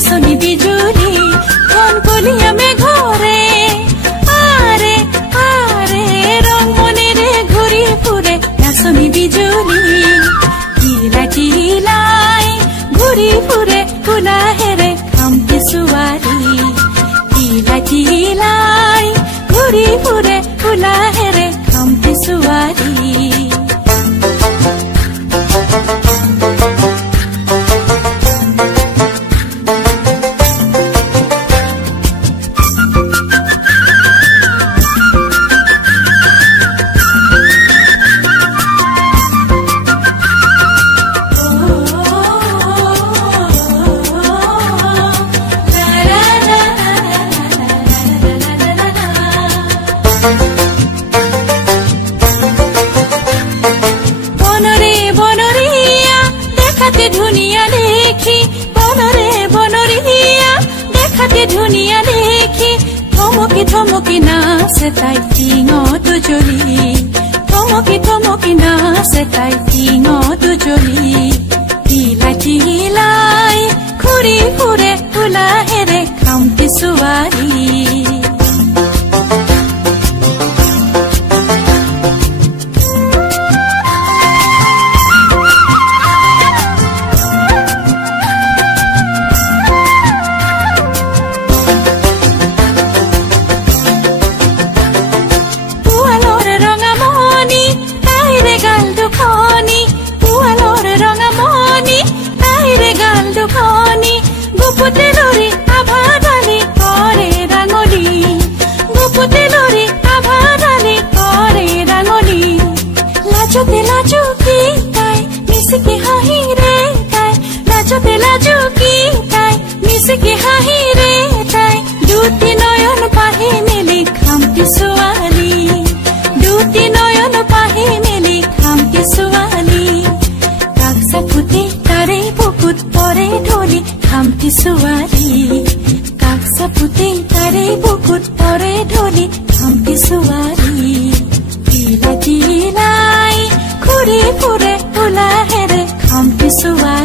নাচনি বিজুলি ঘন কলিয়া মেঘরে আরে আরে রং মনেরে ঘুরি ফুরে নাচনি বিজুলি কিলা কিলাই ঘুরি ফুরে কুলা হেরে খামতি সুয়ারি কিলা কিলাই ঘুরি ফুরে কুলা হেরে খামতি সুয়ারি ধুনিয়া দেখি বনরে বনরিয়া দেখাতে ধুনিয়া দেখি থমকি থমকি নাচে তাই টিঙত জ্বলি থমকি থমকি নাচে তাই টিঙত জ্বলি তিলাই তিলাই ঘূৰি ফুৰে কোলাহেৰে খামতি ছোৱালী দুটি নয়ন পাহি মেলি খামতি ছোৱালী দুটি নয়ন পাহি মেলি খামতি ছোৱালী কাকসা ফুটে তাৰে বুকুত পৰে ঢলি খামতি ছোৱালী কাকসা ফুটে তাৰে বুকুত পৰে ঢলি খামতি ছোৱালী কিলা কিলাই ঘূৰি ফুৰে কোলাহেৰে খামতি ছোৱালী